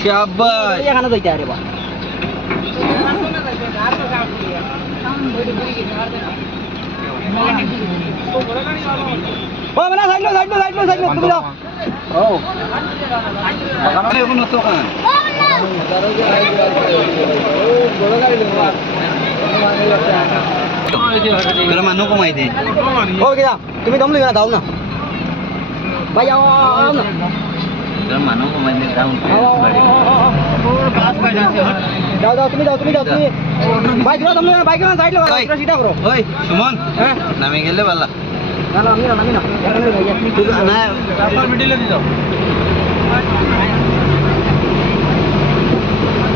शाबाश এখানে যাইতে আরে বা ও মানে সাইড তুমি দাও ও এখন তো কান বড় গাড়ি দেবা मेरा मानो कमाई दे ओ क्या तुम्हें दम लेना दाओ ना भाई आओ ना मेरा मानो कमाई दे दाओ जाओ तुम्हें बाइक लो तुम बाइक लो साइड लो सीधा करो ओए सुमन हैं नामे गेले वाला ना ना नामी ना ना रास्ता मिडिल दे दाओ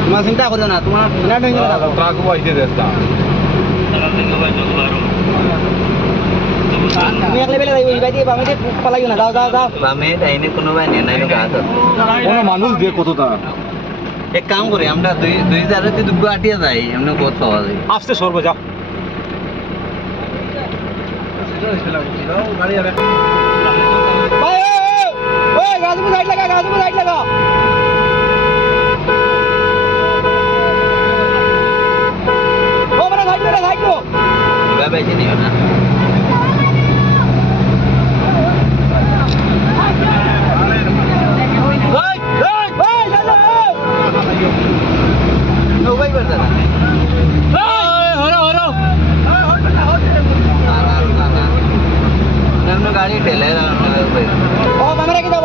तुम्हारा चिंता करो ना तुम्हारा ना नहीं ना ट्रक को आइते देता তুমি এক লেভেলে যাইবো ইবাইতে বামেতে পালাইও না যাও বামে তাইনে কোনো বানি নাই না গাছ কোন মানুষ দিয়ে কতটা এক কাম করে আমরা দুই জায়গাতে দুটো আটিয়া যাই আমরা কত পাওয়া যায় আস্তে সরব যাও গাড়ি আরে ওই গাছগুলো সাইড লাগা ও বড় সাইড লো বেশি নিও না गाड़ी ठेले ओ बमरे की दाओ